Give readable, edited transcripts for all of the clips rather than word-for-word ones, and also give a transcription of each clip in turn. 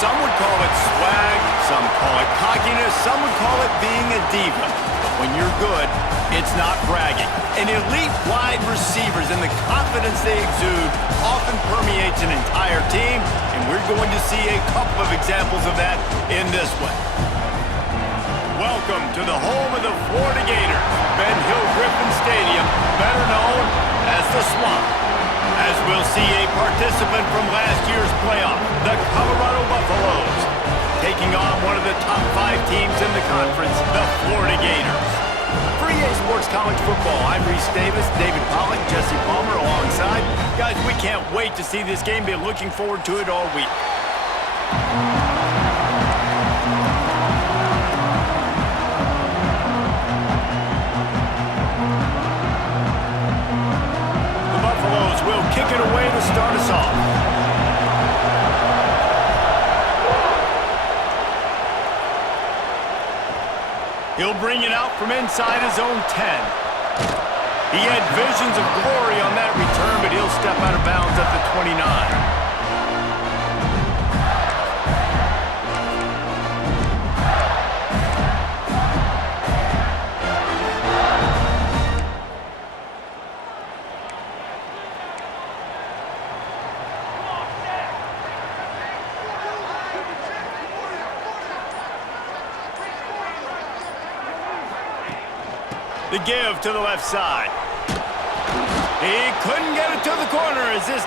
Some would call it swag, some call it cockiness, some would call it being a diva. But when you're good, it's not bragging. And elite wide receivers and the confidence they exude often permeates an entire team, and we're going to see a couple of examples of that in this one. Welcome to the home of the Florida Gators, Ben Hill Griffin Stadium, better known as the Swamp. As we'll see a participant from last year's playoff, the Colorado Buffaloes, taking on one of the top 5 teams in the conference, the Florida Gators. For EA Sports College Football, I'm Reese Davis, David Pollack, Jesse Palmer alongside. Guys, we can't wait to see this game. Been looking forward to it all week. Will kick it away to start us off. He'll bring it out from inside his own 10. He had visions of glory on that return, but he'll step out of bounds at the 29. The give to the left side. He couldn't get it to the corner as this...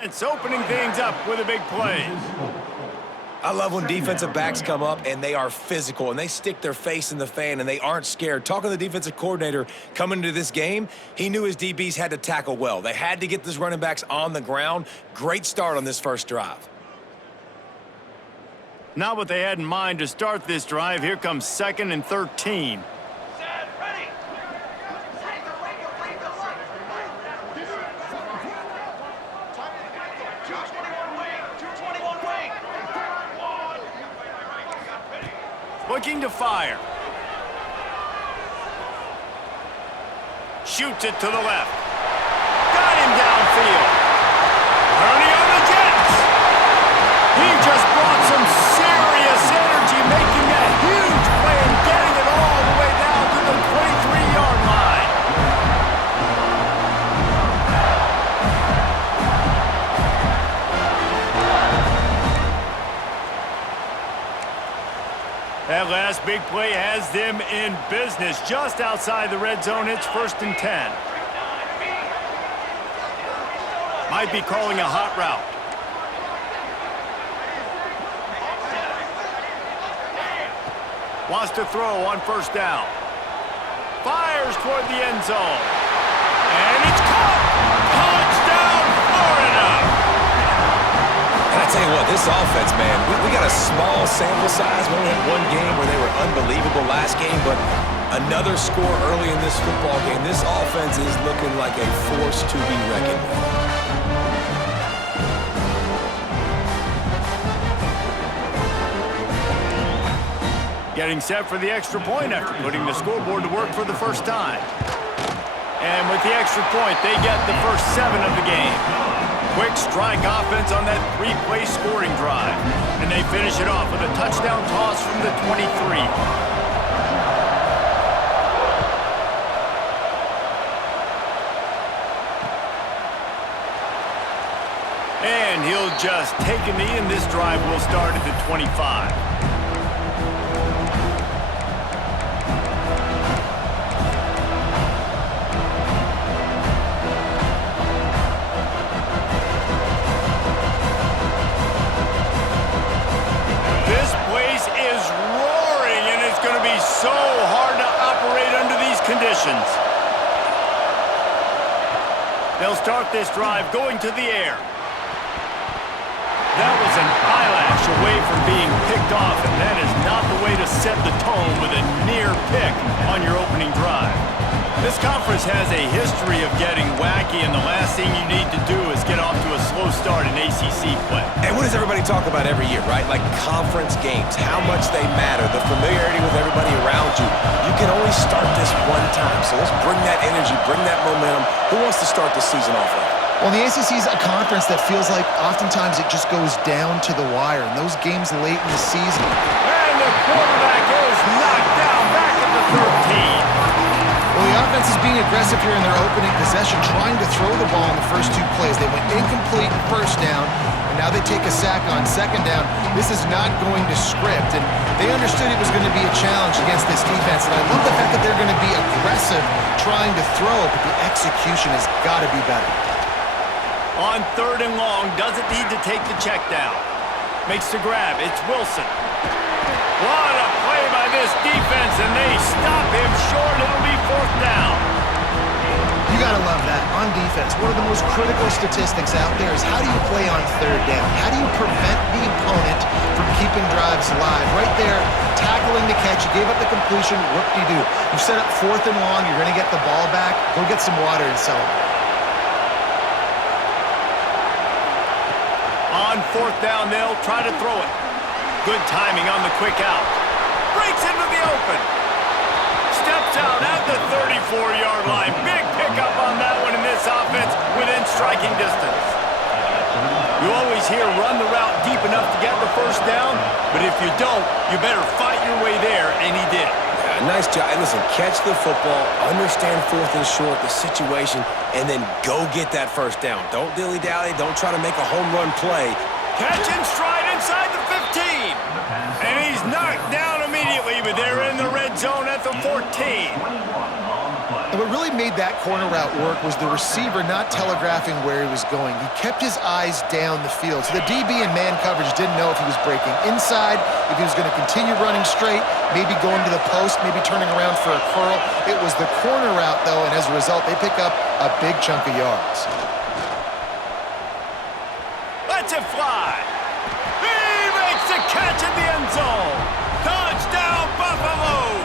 It's opening things up with a big play. I love when defensive backs come up and they are physical and they stick their face in the fan and they aren't scared. Talking to the defensive coordinator coming into this game, he knew his DBs had to tackle well. They had to get these running backs on the ground. Great start on this first drive. Not what they had in mind to start this drive. Here comes 2nd and 13. Looking to fire. Shoots it to the left. Got him downfield. Early on the Jets. He just brought some serious energy, making that huge play and getting it all the way down to the 23-yard line. That last big play has them in business. Just outside the red zone, it's 1st and 10. Might be calling a hot route. Wants to throw on 1st down. Fires toward the end zone. And it's caught! Touchdown, Florida! And I tell you what, this offense, man, we got a small sample size. We only had one game where they were unbelievable last game, but another score early in this football game. This offense is looking like a force to be reckoned with. Getting set for the extra point after putting the scoreboard to work for the first time. And with the extra point, they get the first 7 of the game. Quick strike offense on that 3-play scoring drive. And they finish it off with a touchdown toss from the 23. And he'll just take a knee, and this drive will start at the 25. So hard to operate under these conditions. They'll start this drive going to the air. That was an eyelash away from being picked off, and that is not the way to set the tone with a near pick on your opening drive. This conference has a history of getting wacky, and the last thing you need to do is get off to a slow start in ACC play. And what does everybody talk about every year, right? Like conference games, how much they matter, the familiarity with everybody around you. You can only start this one time, so let's bring that energy, bring that momentum. Who wants to start the season off right? Well, the ACC is a conference that feels like oftentimes it just goes down to the wire. And those games late in the season. And the quarterback is knocked down back at the 13. Well, the offense is being aggressive here in their opening possession, trying to throw the ball in the first 2 plays. They went incomplete in 1st down, and now they take a sack on 2nd down. This is not going to script, and they understood it was going to be a challenge against this defense. And I love the fact that they're going to be aggressive trying to throw, but the execution has got to be better. On 3rd and long, doesn't need to take the check down. Makes the grab. It's Wilson. What a play by this defense, and they stop him short. It'll be 4th down. You got to love that. On defense, one of the most critical statistics out there is how do you play on 3rd down? How do you prevent the opponent from keeping drives alive? Right there, tackling the catch. You gave up the completion. What do? You set up 4th and long. You're going to get the ball back. Go get some water and celebrate. On 4th down, they'll try to throw it. Good timing on the quick out. Breaks into the open. Steps out at the 34-yard line. Big pickup on that one in this offense within striking distance. You always hear run the route deep enough to get the 1st down, but if you don't, you better fight your way there, and he did. Yeah, nice job. And listen, catch the football, understand 4th and short, the situation, and then go get that 1st down. Don't dilly-dally. Don't try to make a home run play. Catch and stride inside the 15. And he's knocked down immediately, but they're in the red zone at the 14. And what what really made that corner route work was the receiver not telegraphing where he was going. He kept his eyes down the field. So the DB in man coverage didn't know if he was breaking inside, if he was going to continue running straight, maybe going to the post, maybe turning around for a curl. It was the corner route, though, and as a result, they pick up a big chunk of yards. Lets it fly. He makes the catch in the end zone. Touchdown, Buffaloes!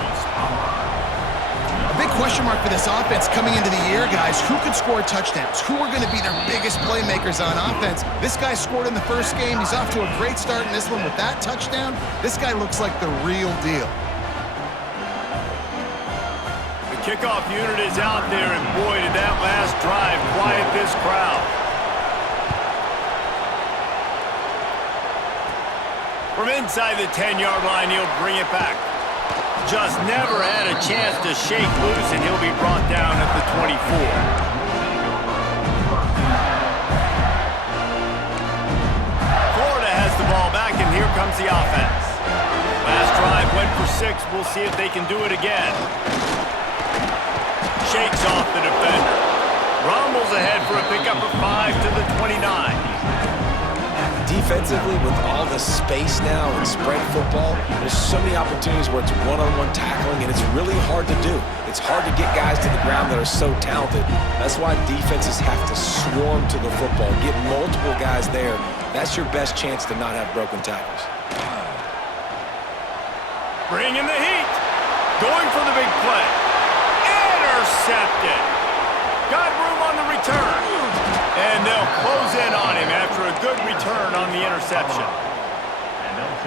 A big question mark for this offense coming into the year, guys. Who could score touchdowns? Who are going to be their biggest playmakers on offense? This guy scored in the first game. He's off to a great start in this one with that touchdown. This guy looks like the real deal. The kickoff unit is out there, and boy, did that last drive quiet this crowd. From inside the 10-yard line, he'll bring it back. Just never had a chance to shake loose, and he'll be brought down at the 24. Florida has the ball back, and here comes the offense. Last drive went for 6. We'll see if they can do it again. Shakes off the defender. Rumbles ahead for a pickup of 5 to the 29. Defensively, with all the space now and spread football, there's so many opportunities where it's one-on-one tackling, and it's really hard to do. It's hard to get guys to the ground that are so talented. That's why defenses have to swarm to the football, get multiple guys there. That's your best chance to not have broken tackles. Bringing the heat. Going for the big play. Intercepted. Got room on the return. And they'll close in on him after a good return on the interception.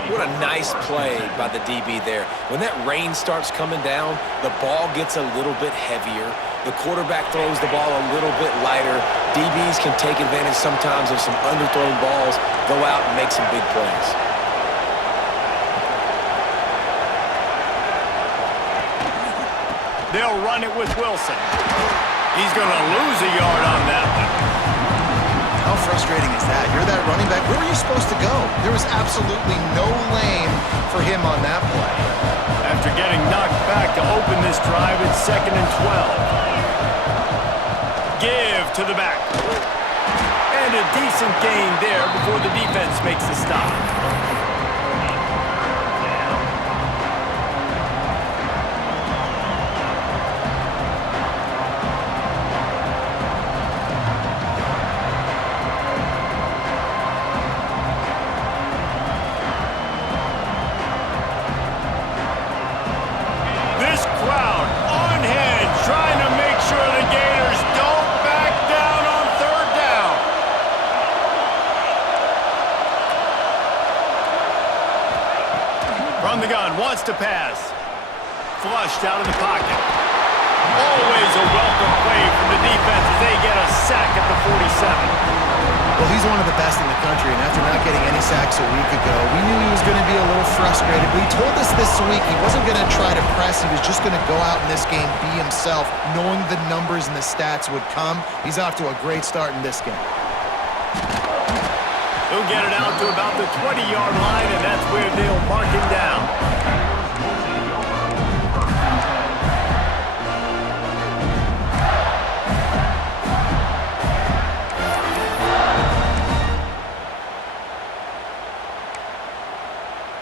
What a nice play by the DB there. When that rain starts coming down, the ball gets a little bit heavier. The quarterback throws the ball a little bit lighter. DBs can take advantage sometimes of some underthrown balls, go out and make some big plays. They'll run it with Wilson. He's going to lose a yard on that one. How frustrating is that? You're that running back. Where were you supposed to go? There was absolutely no lane for him on that play. After getting knocked back to open this drive, it's 2nd and 12. Give to the back. And a decent gain there before the defense makes the stop. From the gun, wants to pass. Flushed out of the pocket. Always a welcome play from the defense as they get a sack at the 47. Well, he's one of the best in the country, and after not getting any sacks a week ago, we knew he was going to be a little frustrated, but he told us this week he wasn't going to try to press. He was just going to go out in this game, be himself, knowing the numbers and the stats would come. He's off to a great start in this game. He'll get it out to about the 20-yard line, and that's where they'll mark him down.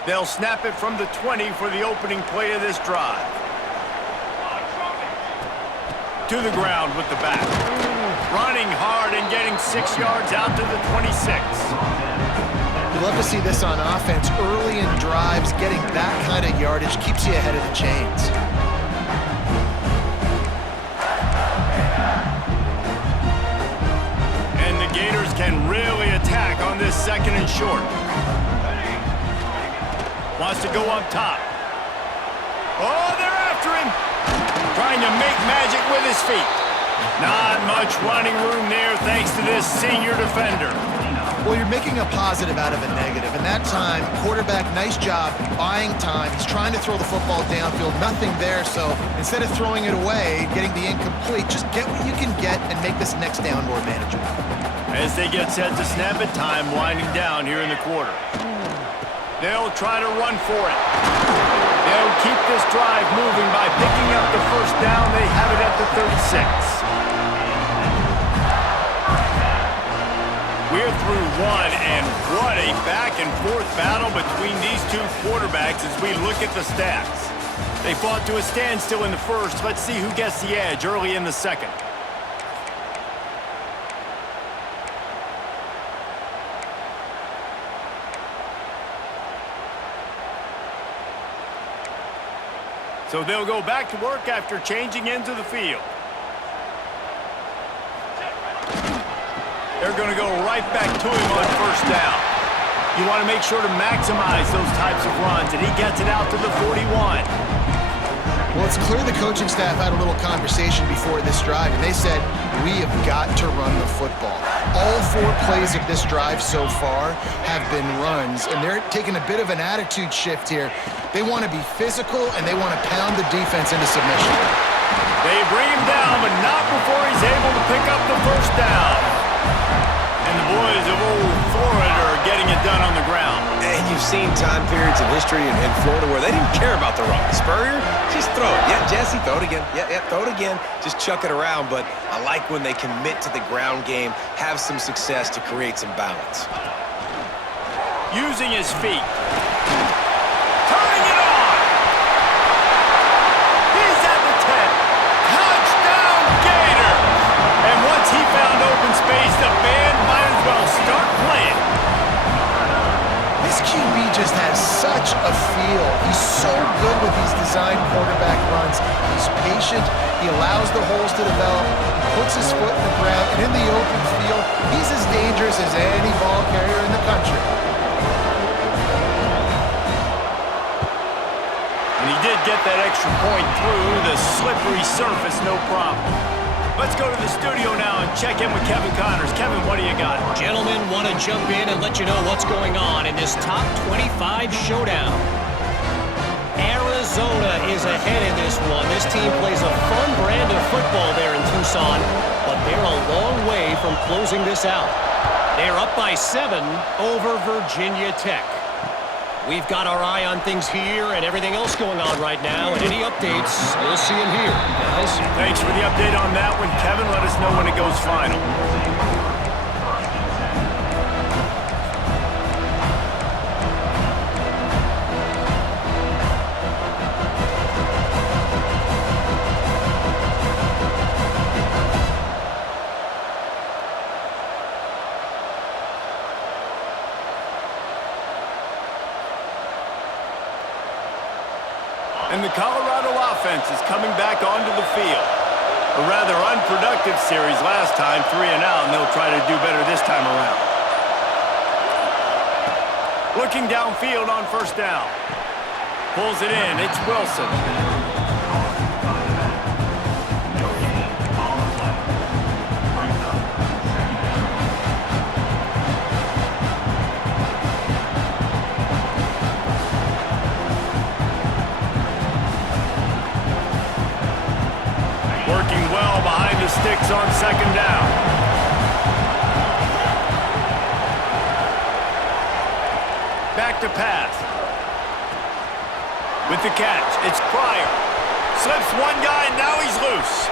They'll snap it from the 20 for the opening play of this drive. To the ground with the back. Running hard and getting 6 yards out to the 26. You love to see this on offense. Early in drives, getting that kind of yardage keeps you ahead of the chains. And the Gators can really attack on this 2nd and short. Wants to go up top. Oh, they're after him. Trying to make magic with his feet. Not much running room there thanks to this senior defender. Well, you're making a positive out of a negative. And that time, quarterback, nice job buying time. He's trying to throw the football downfield. Nothing there, so instead of throwing it away, getting the incomplete, just get what you can get and make this next down more manageable. As they get set to snap it, time winding down here in the quarter. They'll try to run for it. The they'll keep this drive moving by picking up the first down. They have it at the 36. We're through one, and what a back-and-forth battle between these two quarterbacks as we look at the stats. They fought to a standstill in the first. Let's see who gets the edge early in the second. So they'll go back to work after changing into the field. They're going to go right back to him on first down. You want to make sure to maximize those types of runs, and he gets it out to the 41. Well, it's clear the coaching staff had a little conversation before this drive, and they said, we have got to run the football. All 4 plays of this drive so far have been runs, and they're taking a bit of an attitude shift here. They want to be physical, and they want to pound the defense into submission. They bring him down, but not before he's able to pick up the first down. And the boys of old Florida are getting it done on the ground. And you've seen time periods in history in Florida where they didn't care about the run. Spurrier, just throw it. Yeah, Jesse, throw it again. Yeah, throw it again. Just chuck it around. But I like when they commit to the ground game, have some success to create some balance. Using his feet. Turning it on. He's at the 10. Touchdown, Gator. And once he found open space, the band might as well start playing. This QB just has such a feel. He's so good with these design quarterback runs. He's patient. He allows the holes to develop. He puts his foot in the ground. And in the open field, he's as dangerous as any ball carrier in the country. And he did get that extra point through the slippery surface, no problem. Let's go to the studio now and check in with Kevin Connors. Kevin, what do you got? Gentlemen, want to jump in and let you know what's going on in this top 25 showdown. Arizona is ahead in this one. This team plays a fun brand of football there in Tucson, but they're a long way from closing this out. They're up by 7 over Virginia Tech. We've got our eye on things here and everything else going on right now, and any updates, we'll see them here, guys. Thanks for the update on that one, Kevin. Let us know when it goes final. And the Colorado offense is coming back onto the field. A rather unproductive series last time, 3 and out, and they'll try to do better this time around. Looking downfield on first down. Pulls it in. It's Wilson. Working well behind the sticks on second down. Back to pass. With the catch, it's Pryor. Slips one guy, and now he's loose.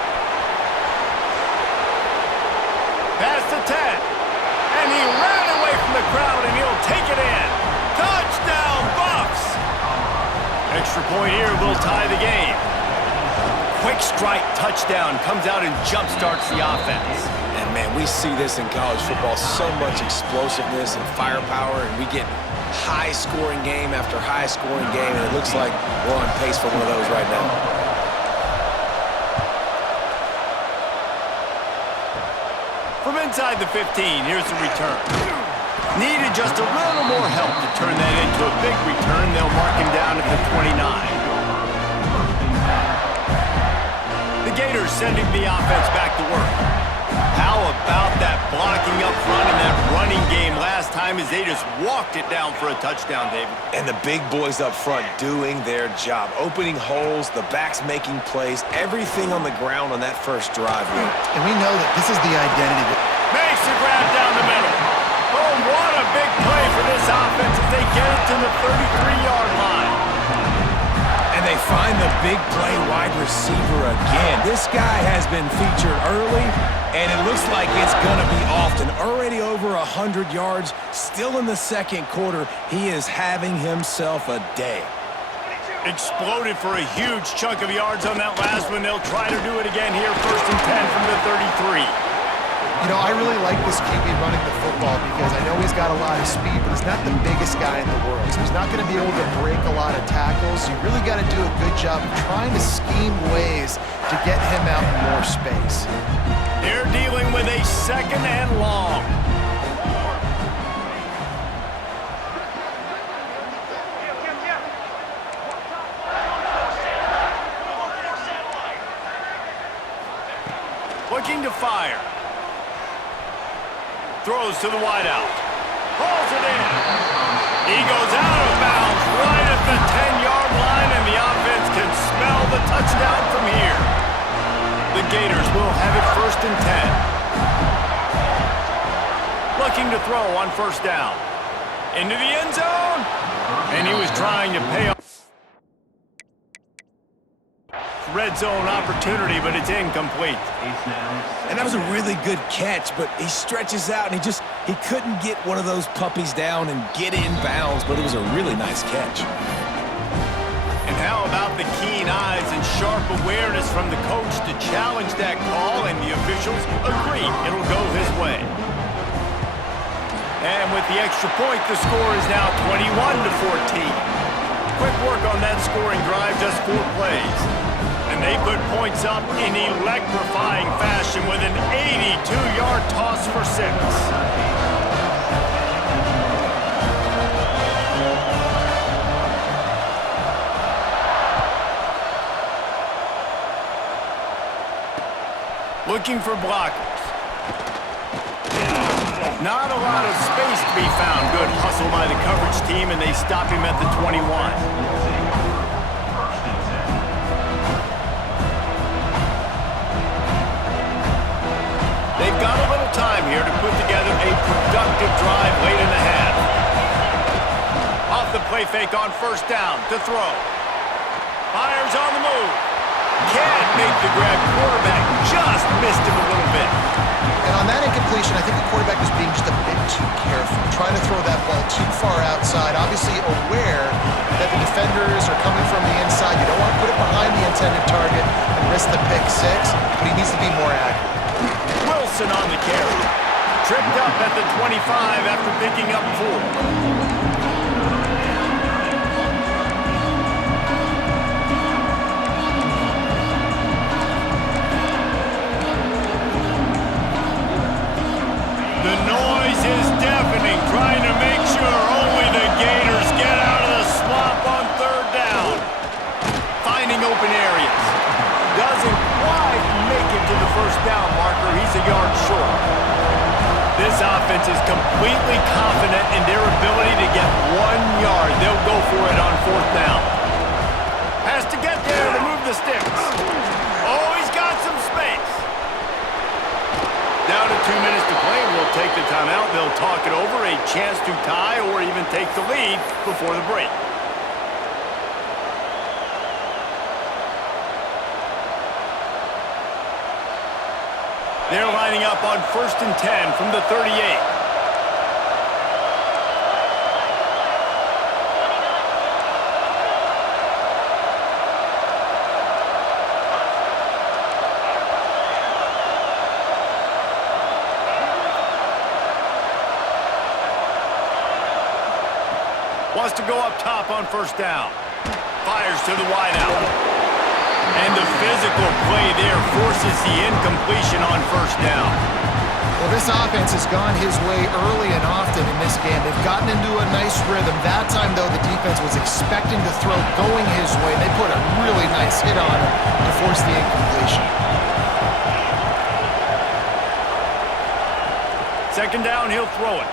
Past the 10. And he ran away from the crowd, and he'll take it in. Touchdown, Buffs! Extra point here will tie the game. Quick strike touchdown comes out and jump-starts the offense. And, man, we see this in college football, so much explosiveness and firepower, and we get high-scoring game after high-scoring game, and it looks like we're on pace for one of those right now. From inside the 15, here's the return. Needed just a little more help to turn that into a big return. They'll mark him down at the 29. The Gators sending the offense back to work. How about that blocking up front and that running game last time as they just walked it down for a touchdown, David? And the big boys up front doing their job. Opening holes, the backs making plays, everything on the ground on that first drive. And we know that this is the identity. Makes the grab down the middle. Oh, what a big play for this offense as they get it to the 33-yard line. And find the big play wide receiver again. This guy has been featured early, and it looks like it's going to be often. Already over 100 yards, still in the second quarter. He is having himself a day. Exploded for a huge chunk of yards on that last one. They'll try to do it again here, 1st and 10 from the 33. You know, I really like this QB running the football because I know he's got a lot of speed, but he's not the biggest guy in the world. So he's not going to be able to break a lot of tackles. You really got to do a good job of trying to scheme ways to get him out in more space. They're dealing with a 2nd and long. Looking to fire. Throws to the wideout. Pulls it in. He goes out of bounds right at the 10-yard line, and the offense can smell the touchdown from here. The Gators will have it 1st and 10. Looking to throw on 1st down. Into the end zone. And he was trying to pay off. Red zone opportunity, but it's incomplete. And that was a really good catch, but he stretches out, and he couldn't get one of those puppies down and get in bounds, but it was a really nice catch. And how about the keen eyes and sharp awareness from the coach to challenge that call, and the officials agree it'll go his way. And with the extra point, the score is now 21-14. Quick work on that scoring drive, just 4 plays. And they put points up in electrifying fashion with an 82-yard toss for 6. Looking for blockers. Not a lot of space to be found. Good hustle by the coverage team, and they stop him at the 21. They've got a little time here to put together a productive drive late in the half. Off the play fake on 1st down to throw. Fires on the move. Can't make the grab. Quarterback just missed him a little bit. And on that incompletion, I think the quarterback was being just a bit too careful, trying to throw that ball too far outside, obviously aware that the defenders are coming from the inside. You don't want to put it behind the intended target and risk the pick 6, but he needs to be more accurate. Wilson on the carry. Tripped up at the 25 after picking up 4. The noise is deafening, trying to make sure only the Gators get out of the swamp on 3rd down. Finding open areas. Doesn't quite make it to the 1st down marker. He's a yard short. This offense is completely confident in their ability to get 1 yard. They'll go for it on 4th down. Has to get there to move the sticks. Oh, he's got some space. Down to 2 minutes to play. We'll take the timeout. They'll talk it over. A chance to tie or even take the lead before the break. They're lining up on 1st and 10 from the 38. Wants to go up top on 1st down. Fires to the wideout. And the physical play there forces the incompletion on 1st down. Well, this offense has gone his way early and often in this game. They've gotten into a nice rhythm. That time, though, the defense was expecting to throw going his way. They put a really nice hit on him to force the incompletion. 2nd down, he'll throw it.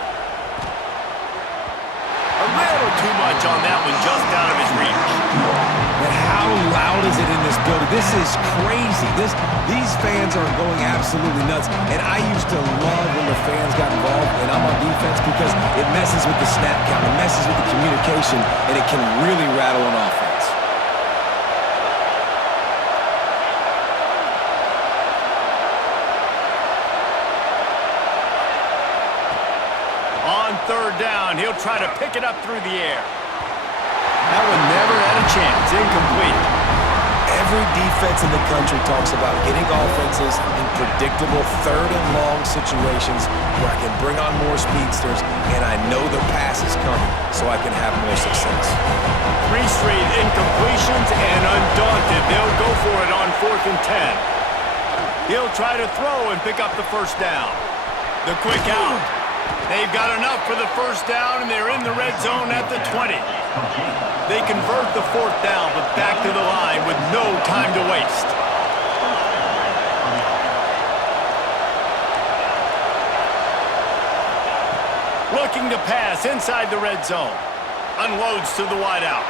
A little too much on that one, just out of his reach. But how loud is it in this building? This is crazy. These fans are going absolutely nuts. And I used to love when the fans got involved, and I'm on defense, because it messes with the snap count, it messes with the communication, and it can really rattle an offense. on third down. He'll try to pick it up through the air. That one never had a chance. Incomplete. Every defense in the country talks about getting offenses in predictable third and long situations where I can bring on more speedsters and I know the pass is coming so I can have more success. 3 straight incompletions and undaunted. They'll go for it on 4th and 10. He'll try to throw and pick up the first down. The quick out. They've got enough for the first down, and they're in the red zone at the 20. They convert the 4th down, but back to the line with no time to waste. Looking to pass inside the red zone. Unloads to the wideout.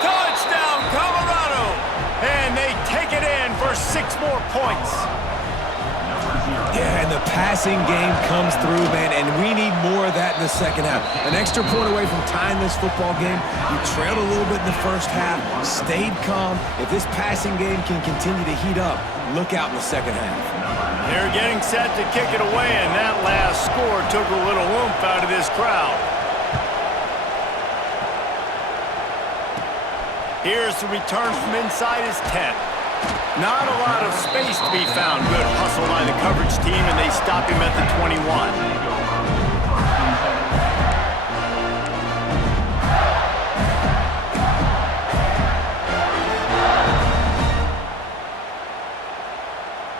Touchdown, Colorado! And they take it in for 6 more points. Yeah, and the passing game comes through, man, and we need more of that in the second half. An extra point away from tying this football game. You trailed a little bit in the first half, stayed calm. If this passing game can continue to heat up, look out in the second half. They're getting set to kick it away, and that last score took a little oomph out of this crowd. Here's the return from inside his 10. Not a lot of space to be found. Good hustle by the coverage team, and they stop him at the 21.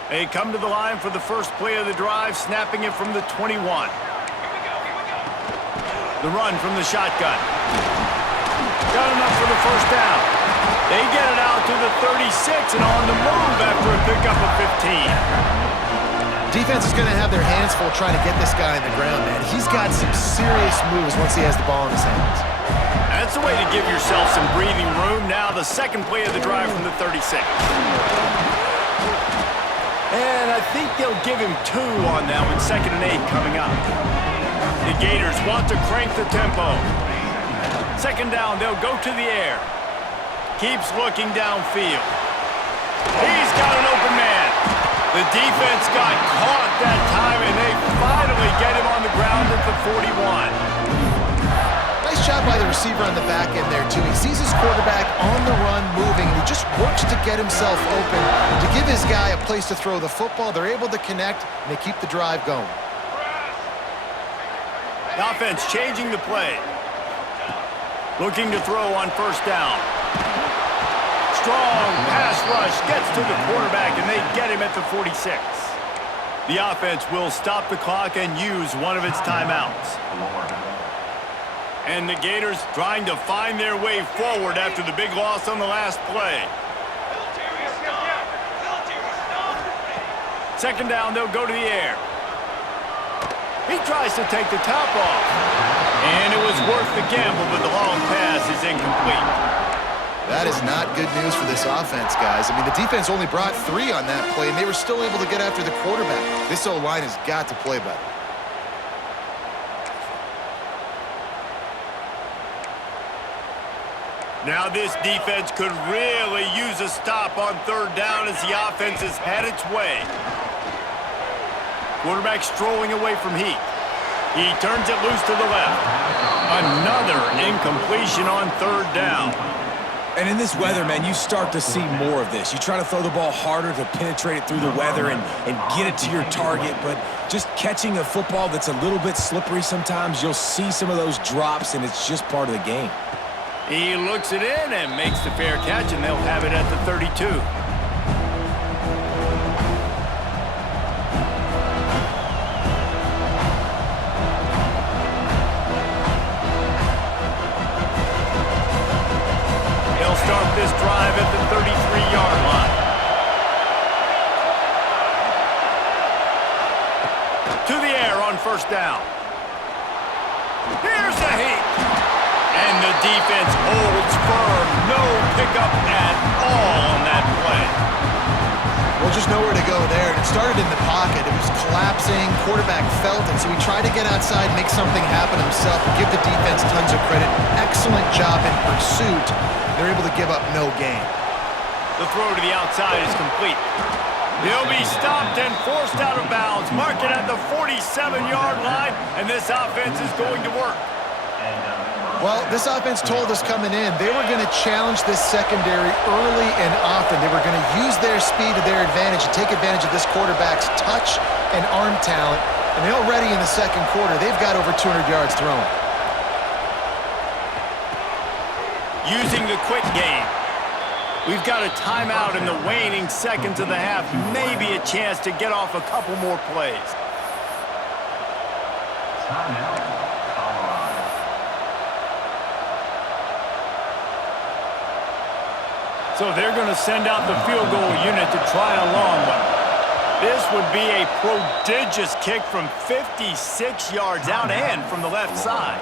They come to the line for the first play of the drive, snapping it from the 21. The run from the shotgun. Got enough for the first down. They get it out to the 36 and on the move after a pickup of 15. Defense is going to have their hands full trying to get this guy on the ground, man. He's got some serious moves once he has the ball in his hands. That's the way to give yourself some breathing room. Now the second play of the drive from the 36. And I think they'll give him 2 on that one. 2nd and 8 coming up. The Gators want to crank the tempo. 2nd down, they'll go to the air. Keeps looking downfield. He's got an open man. The defense got caught that time, and they finally get him on the ground at the 41. Nice job by the receiver on the back end there, too. He sees his quarterback on the run moving, and he just works to get himself open to give his guy a place to throw the football. They're able to connect, and they keep the drive going. The offense changing the play. Looking to throw on 1st down. Strong pass rush gets to the quarterback, and they get him at the 46. The offense will stop the clock and use one of its timeouts. And the Gators trying to find their way forward after the big loss on the last play. 2nd down, they'll go to the air. He tries to take the top off. And it was worth the gamble, but the long pass is incomplete. That is not good news for this offense, guys. I mean, the defense only brought 3 on that play, and they were still able to get after the quarterback. This O-line has got to play better. Now this defense could really use a stop on 3rd down as the offense has had its way. Quarterback strolling away from Heat. He turns it loose to the left. Another incompletion on 3rd down. And in this weather, man, you start to see more of this. You try to throw the ball harder to penetrate it through the weather and get it to your target, but just catching a football that's a little bit slippery sometimes, you'll see some of those drops, and it's just part of the game. He looks it in and makes the fair catch, and they'll have it at the 32. Start this drive at the 33-yard line. To the air on 1st down. Here's the Heat. And the defense holds firm. No pickup at all on that play. Well, just nowhere to go there. And it started in the pocket. It was collapsing. Quarterback felt it, so he tried to get outside, make something happen himself, and give the defense tons of credit. Excellent job in pursuit. They're able to give up no gain. The throw to the outside is complete. He'll be stopped and forced out of bounds. Mark it at the 47-yard line, and this offense is going to work. Well, this offense told us coming in they were going to challenge this secondary early and often. They were going to use their speed to their advantage and take advantage of this quarterback's touch and arm talent. And already in the second quarter, they've got over 200 yards thrown. Using the quick game. We've got a timeout in the waning seconds of the half. Maybe a chance to get off a couple more plays. Timeout, Colorado. So they're going to send out the field goal unit to try a long one. This would be a prodigious kick from 56 yards out and from the left side.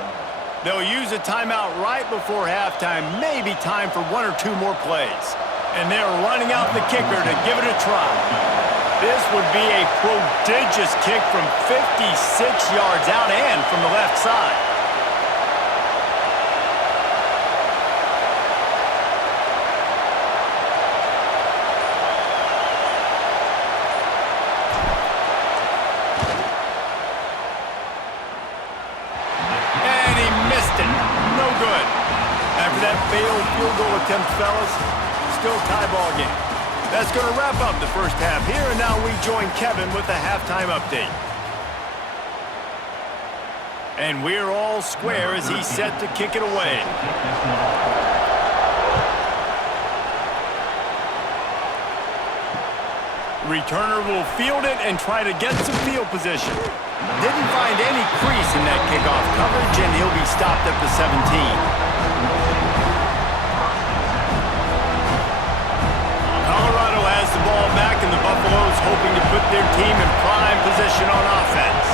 They'll use a timeout right before halftime, maybe time for one or two more plays. And they're running out the kicker to give it a try. This would be a prodigious kick from 56 yards out and from the left side. Failed field goal attempt, fellas. Still tie ball game. That's going to wrap up the first half here, and now we join Kevin with the halftime update. And we're all square as he's set to kick it away. Returner will field it and try to get some field position. Didn't find any crease in that kickoff coverage, and he'll be stopped at the 17. The ball back, and the Buffaloes hoping to put their team in prime position on offense.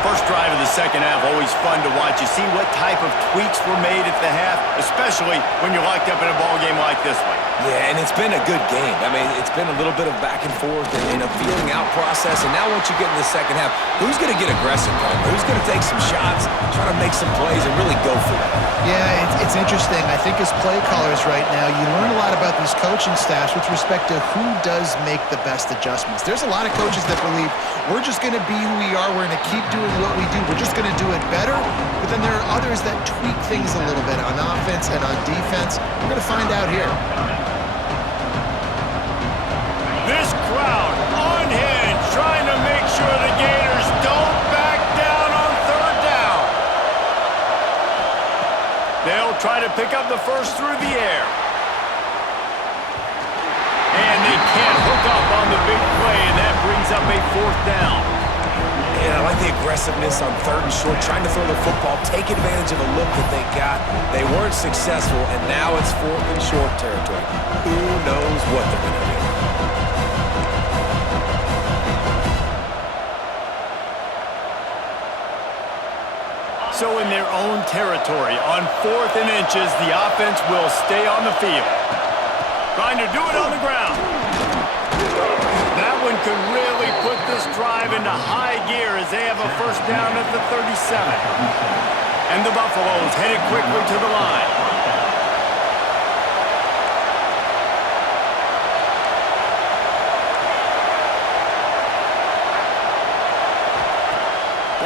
First drive of the second half, always fun to watch. You see what type of tweaks were made at the half, especially when you're locked up in a ball game like this one. Yeah, and it's been a good game. I mean, it's been a little bit of back and forth and a feeling out process. And now once you get in the second half, who's going to get aggressive, Coleman? Who's going to take some shots, try to make some plays, and really go for it? Yeah, it's interesting. I think as play callers right now, you learn a lot about these coaching staffs with respect to who does make the best adjustments. There's a lot of coaches that believe we're just going to be who we are. We're going to keep doing what we do. We're just going to do it better. But then there are others that tweak things a little bit on offense and on defense. We're going to find out here. This crowd unhinged, trying to make sure the Gators don't back down on third down. They'll try to pick up the first through the air. And they can't hook up on the big play, and that brings up a fourth down. And I like the aggressiveness on third and short, trying to throw the football, take advantage of the look that they got. They weren't successful, and now it's fourth and short territory. Who knows what they're going to do? So in their own territory, on 4th and inches, the offense will stay on the field. Trying to do it on the ground. That one could really put this drive into high gear as they have a first down at the 37. And the Buffaloes headed quickly to the line.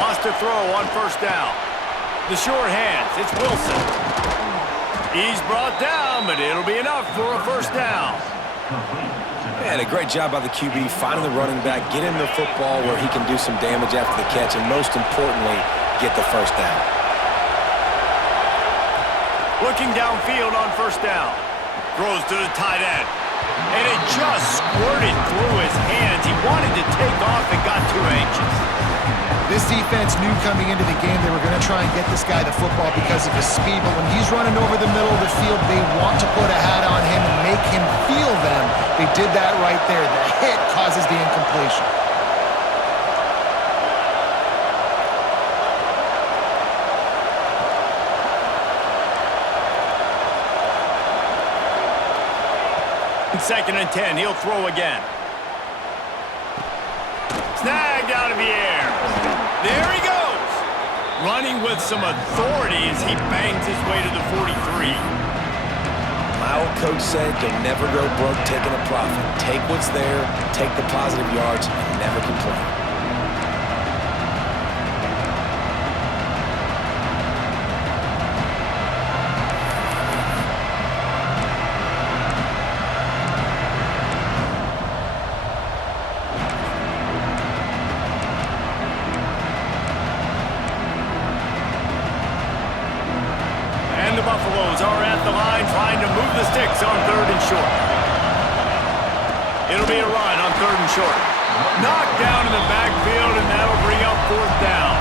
Wants to throw on first down. The short hands, it's Wilson. He's brought down, but it'll be enough for a first down. Man, a great job by the QB, finding the running back, get him the football where he can do some damage after the catch, and most importantly, get the first down. Looking downfield on first down. Throws to the tight end. And it just squirted through his hands. He wanted to take off and got too anxious. This defense knew coming into the game they were going to try and get this guy the football because of his speed, but when he's running over the middle of the field, they want to put a hat on him and make him feel them. They did that right there. The hit causes the incompletion. Second and 10, he'll throw again. Snagged out of the air. There he goes. Running with some authority as he bangs his way to the 43. My old coach said you'll never go broke taking a profit. Take what's there, take the positive yards, and never complain. And the Buffaloes are at the line trying to move the sticks on 3rd and short. It'll be a run on 3rd and short. Knocked down in the backfield, and that'll bring up 4th down.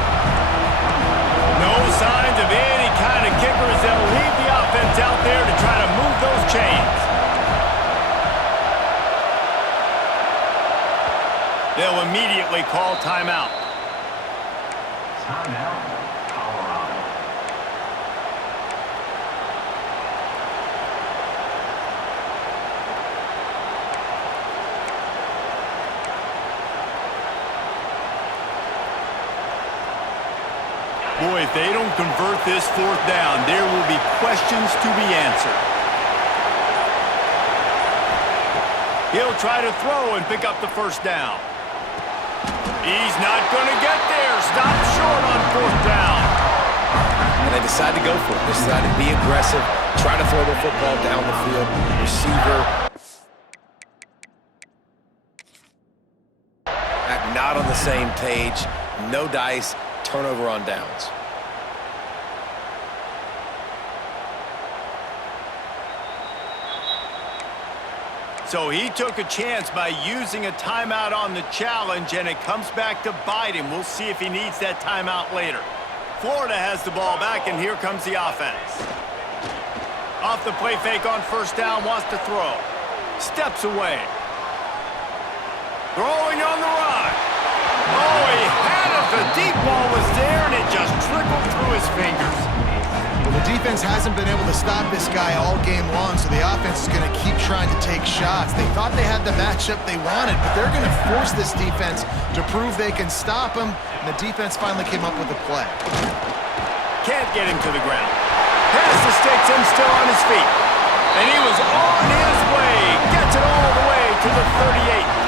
No signs of any kind of kickers. They'll leave the offense out there to try to move those chains. They'll immediately call timeout. Timeout, Colorado. Boy, if they don't convert this 4th down, there will be questions to be answered. He'll try to throw and pick up the 1st down. He's not going to get there. Stop short on 4th down. And they decide to go for it. They decide to be aggressive, try to throw the football down the field. Receiver not on the same page. No dice. Turnover on downs. So he took a chance by using a timeout on the challenge, and it comes back to bite him. We'll see if he needs that timeout later. Florida has the ball back, and here comes the offense. Off the play fake on 1st down, wants to throw. Steps away. Throwing on the run. Oh, he had it. The deep ball was there, and it just trickled through his fingers. Well, the defense hasn't been able to stop this guy all game long, so the offense is going to keep trying to take shots. They thought they had the matchup they wanted, but they're going to force this defense to prove they can stop him, and the defense finally came up with a play. Can't get him to the ground. Past the sticks and still on his feet. And he was on his way. Gets it all the way to the 38.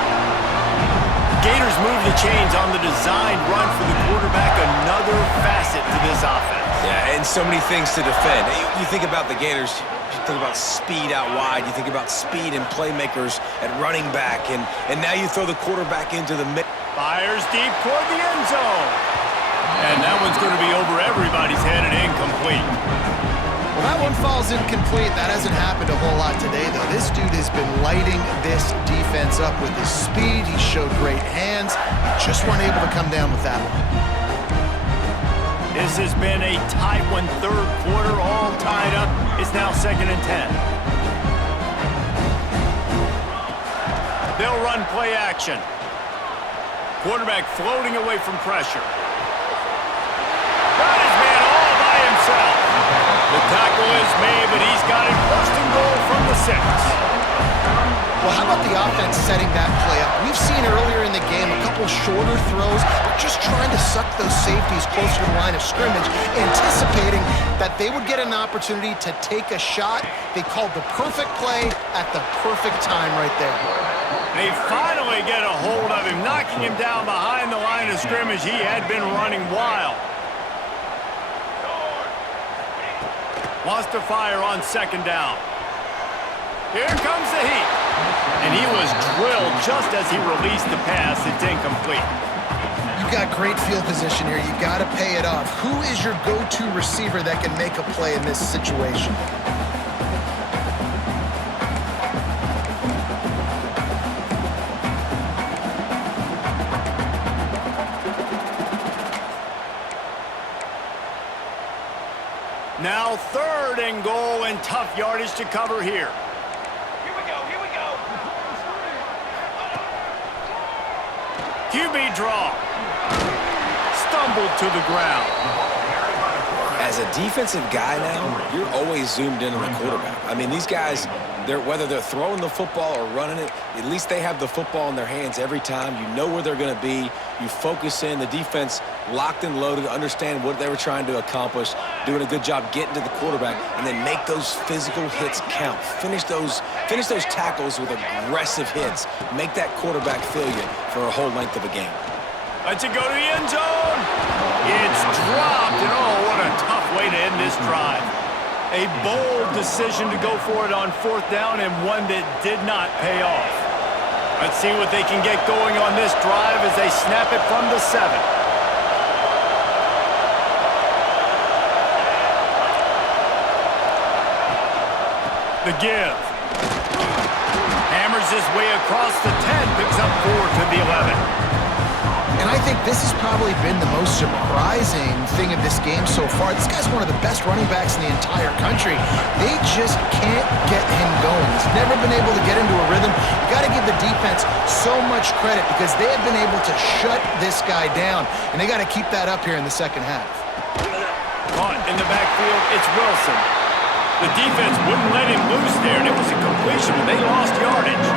Gators move the chains on the designed run for the quarterback. Another facet to this offense. Yeah, and so many things to defend. You think about the Gators, you think about speed out wide, you think about speed and playmakers at running back, and now you throw the quarterback into the mix. Fires deep toward the end zone. And that one's going to be over everybody's head and incomplete. Well, that one falls incomplete. That hasn't happened a whole lot today, though. This dude has been lighting this defense up with his speed. He showed great hands. He just weren't able to come down with that one. This has been a tight one, 3rd quarter, all tied up. It's now 2nd and 10. They'll run play action. Quarterback floating away from pressure. Got his man all by himself. The tackle is made, but he's got it 1st and goal from the 6. Well, how about the offense setting that play up? We've seen earlier in the game a couple shorter throws, just trying to suck those safeties closer to the line of scrimmage, anticipating that they would get an opportunity to take a shot. They called the perfect play at the perfect time right there. They finally get a hold of him, knocking him down behind the line of scrimmage. He had been running wild. Wants to fire on 2nd down. Here comes the heat. And he was drilled just as he released the pass. It's incomplete. You've got great field position here. You got to pay it off. Who is your go-to receiver that can make a play in this situation? Now 3rd and goal, and tough yardage to cover here. QB draw. Stumbled to the ground. As a defensive guy now, you're always zoomed in on the quarterback. I mean, these guys, whether they're throwing the football or running it, at least they have the football in their hands every time. You know where they're going to be. You focus in. The defense locked and loaded, understand what they were trying to accomplish, doing a good job getting to the quarterback, and then make those physical hits count. Finish those tackles with aggressive hits. Make that quarterback feel you for a whole length of a game. Lets it go to the end zone. It's dropped, and oh, what a tough way to end this drive. A bold decision to go for it on 4th down, and one that did not pay off. Let's see what they can get going on this drive as they snap it from the 7. The give. Hammers his way across the 10, picks up 4 to the 11. And I think this has probably been the most surprising thing of this game so far. This guy's one of the best running backs in the entire country. They just can't get him going. He's never been able to get into a rhythm. You got to give the defense so much credit because they have been able to shut this guy down, and they got to keep that up here in the second half. Caught in the backfield, it's Wilson. The defense wouldn't let him loose there, and it was a completion, but they lost yardage.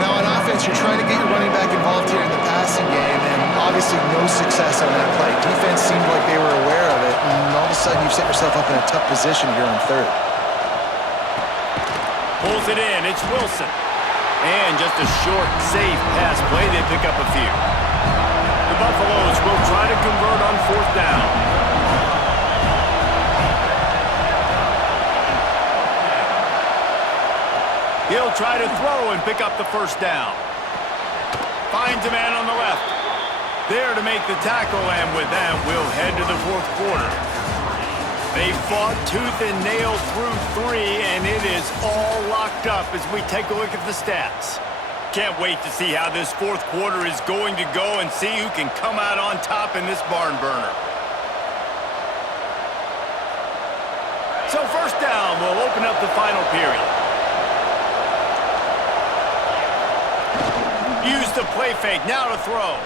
Now on offense, you're trying to get your running back involved here in the passing game, and obviously no success on that play. Defense seemed like they were aware of it, and all of a sudden you've set yourself up in a tough position here on 3rd. Pulls it in, it's Wilson. And just a short, safe pass play, they pick up a few. The Buffaloes will try to convert on 4th down. He'll try to throw and pick up the 1st down. Finds a man on the left. There to make the tackle, and with that, we'll head to the 4th quarter. They fought tooth and nail through 3, and it is all locked up as we take a look at the stats. Can't wait to see how this 4th quarter is going to go and see who can come out on top in this barn burner. So 1st down will open up the final period. Use the play fake, now to throw.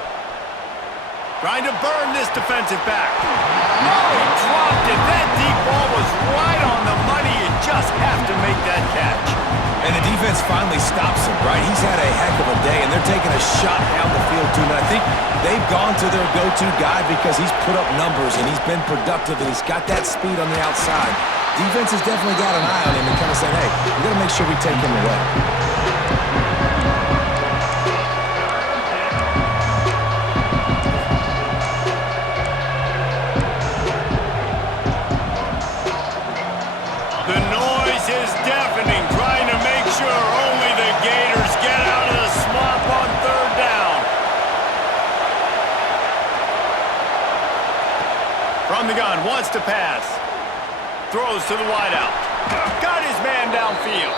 Trying to burn this defensive back. No, he dropped it. That deep ball was right on the money. You just have to make that catch. And the defense finally stops him, right? He's had a heck of a day, and they're taking a shot down the field, too. And I think they've gone to their go-to guy because he's put up numbers, and he's been productive, and he's got that speed on the outside. Defense has definitely got an eye on him and kind of saying, hey, we got to make sure we take him away. From the gun, wants to pass. Throws to the wideout. Got his man downfield.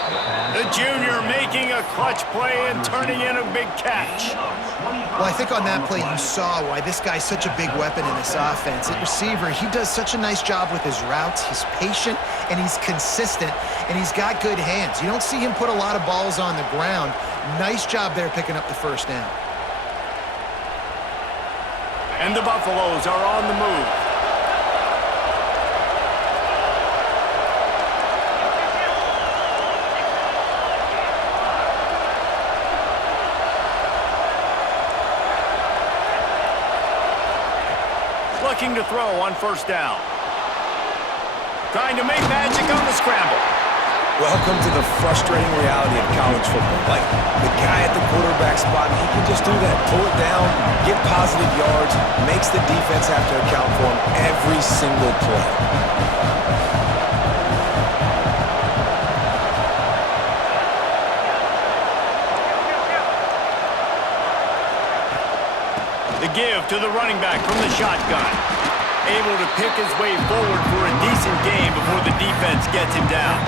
The junior making a clutch play and turning in a big catch. Well, I think on that play you saw why this guy's such a big weapon in this offense. At receiver, he does such a nice job with his routes. He's patient, and he's consistent, and he's got good hands. You don't see him put a lot of balls on the ground. Nice job there picking up the 1st down. And the Buffaloes are on the move. Looking to throw on 1st down. Trying to make magic on the scramble. Welcome to the frustrating reality of college football. Like, the guy at the quarterback spot, he can just do that. Pull it down, get positive yards, makes the defense have to account for him every single play. The give to the running back from the shotgun. Able to pick his way forward for a decent gain before the defense gets him down.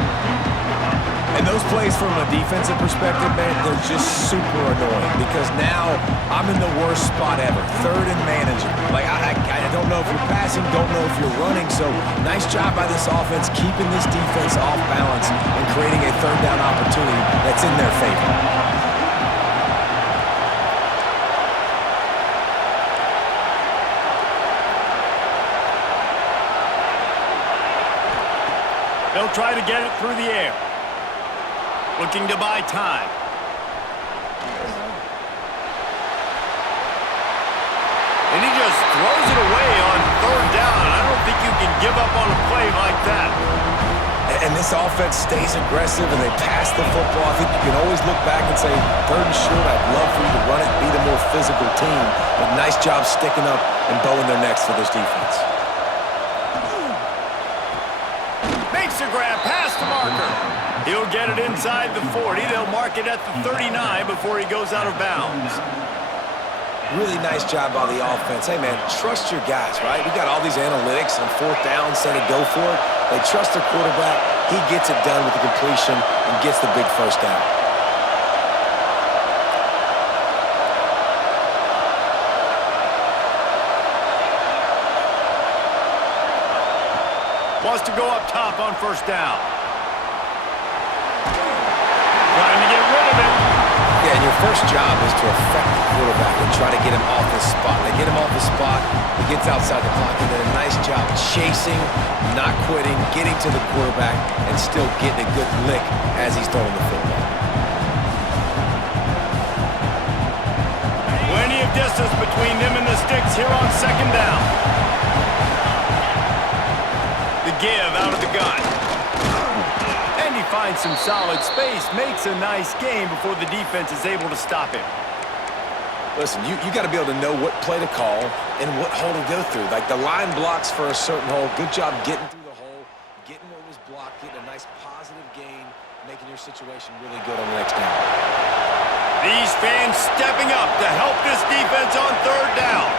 And those plays from a defensive perspective, man, they're just super annoying because now I'm in the worst spot ever. 3rd and manageable. Like, I don't know if you're passing, don't know if you're running. So nice job by this offense keeping this defense off balance and creating a 3rd down opportunity that's in their favor. They'll try to get it through the air. Looking to buy time. And he just throws this offense stays aggressive and they pass the football, I think you can always look back and say, 3rd and short, I'd love for you to run it, be the more physical team. But nice job sticking up and bowing their necks for this defense. Makes a grab past the marker. He'll get it inside the 40. They'll mark it at the 39 before he goes out of bounds. Really nice job by the offense. Hey, man, trust your guys, right? We got all these analytics on 4th down, say to go for it. They trust their quarterback. He gets it done with the completion and gets the big 1st down. Wants to go up top on 1st down. Trying to get rid of it. Yeah, and your first job is to affect the quarterback and try to get him off his spot. They get him off his spot, he gets outside the pocket, and a nice job chasing, not quitting, getting to the quarterback, and still getting a good lick as he's throwing the football. Plenty of distance between them and the sticks here on 2nd down. The give out of the gun. And he finds some solid space, makes a nice game before the defense is able to stop him. Listen, you got to be able to know what play to call and what hole to go through. Like the line blocks for a certain hole. Good job getting through the hole, getting what was blocked, getting a nice positive gain, making your situation really good on the next down. These fans stepping up to help this defense on 3rd down.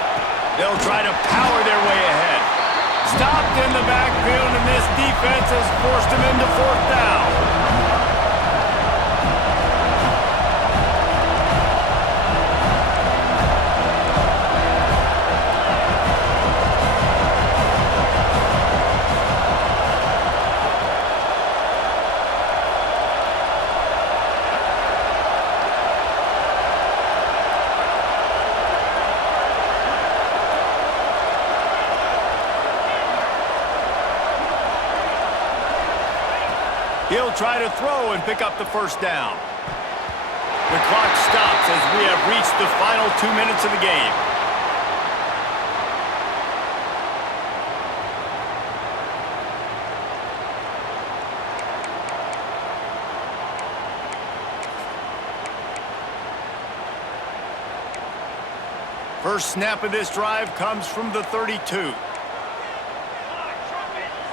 They'll try to power their way ahead. Stopped in the backfield, and this defense has forced him into 4th down. He'll try to throw and pick up the 1st down. The clock stops as we have reached the final 2 minutes of the game. First snap of this drive comes from the 32.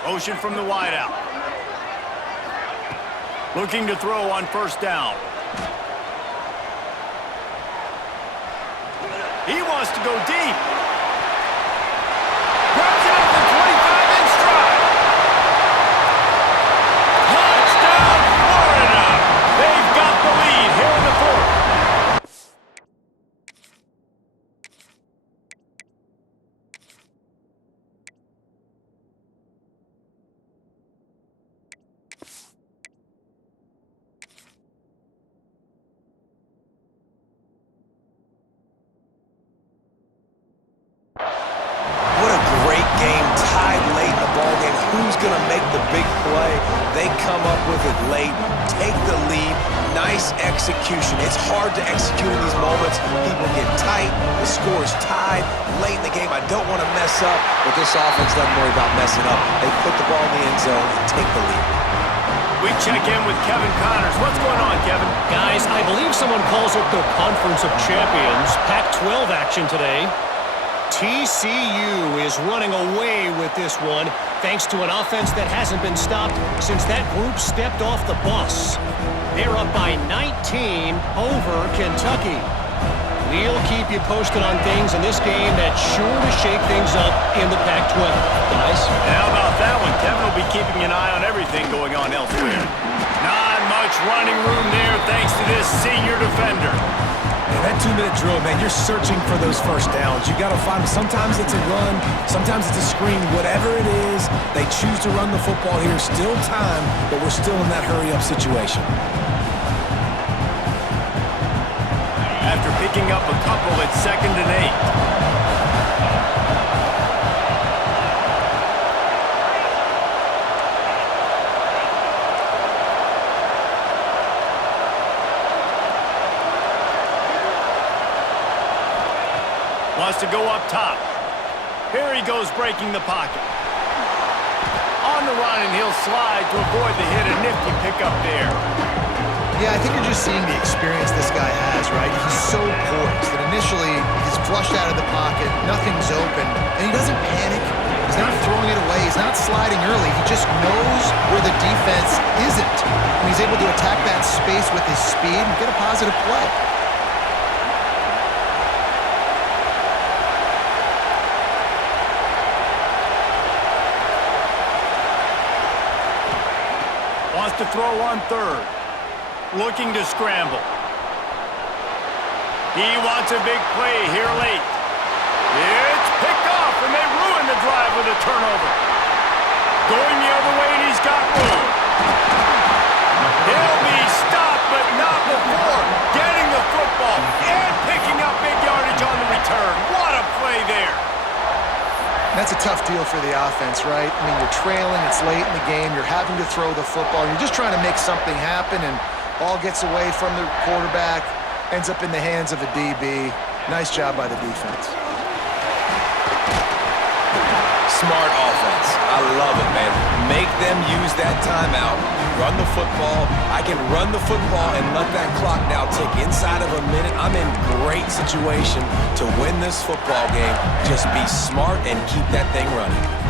Motion from the wideout. Looking to throw on 1st down. He wants to go deep. Grabs it at the 25 in stride. Touchdown, Florida! They've got the lead here in the 4th. They come up with it late, take the lead, nice execution. It's hard to execute in these moments. People get tight, the score is tied. Late in the game, I don't want to mess up, but this offense doesn't worry about messing up. They put the ball in the end zone and take the lead. We check in with Kevin Connors. What's going on, Kevin? Guys, I believe someone calls it the Conference of Champions. Pac-12 action today. TCU is running away with this one, thanks to an offense that hasn't been stopped since that group stepped off the bus. They're up by 19 over Kentucky. We'll keep you posted on things in this game that's sure to shake things up in the Pac-12. Guys? How about that one? Kevin will be keeping an eye on everything going on elsewhere. Not much running room there thanks to this senior defender. And that 2-minute drill, man, you're searching for those 1st downs. You got to find them. Sometimes it's a run, sometimes it's a screen. Whatever it is, they choose to run the football here. Still time, but we're still in that hurry-up situation. After picking up a couple at 2nd and 8. Wants to go up top. Here he goes breaking the pocket. On the run, and he'll slide to avoid the hit. A nifty pickup there. Yeah, I think you're just seeing the experience this guy has, right? He's so poised that initially he's flushed out of the pocket, nothing's open, and he doesn't panic. He's not throwing it away. He's not sliding early. He just knows where the defense isn't, and he's able to attack that space with his speed and get a positive play. Wants to throw on third. Looking to scramble. He wants a big play here late. It's picked off, and they ruin the drive with a turnover. Going the other way, and he's got room. He'll be stopped, but not before getting the football and picking up big yardage on the return. What a play there. That's a tough deal for the offense, right? I mean, you're trailing, it's late in the game, you're having to throw the football, you're just trying to make something happen, and ball gets away from the quarterback, ends up in the hands of a DB. Nice job by the defense. Smart offense. I love it, man. Make them use that timeout. Run the football. I can run the football and let that clock now tick inside of a minute. I'm in great situation to win this football game. Just be smart and keep that thing running.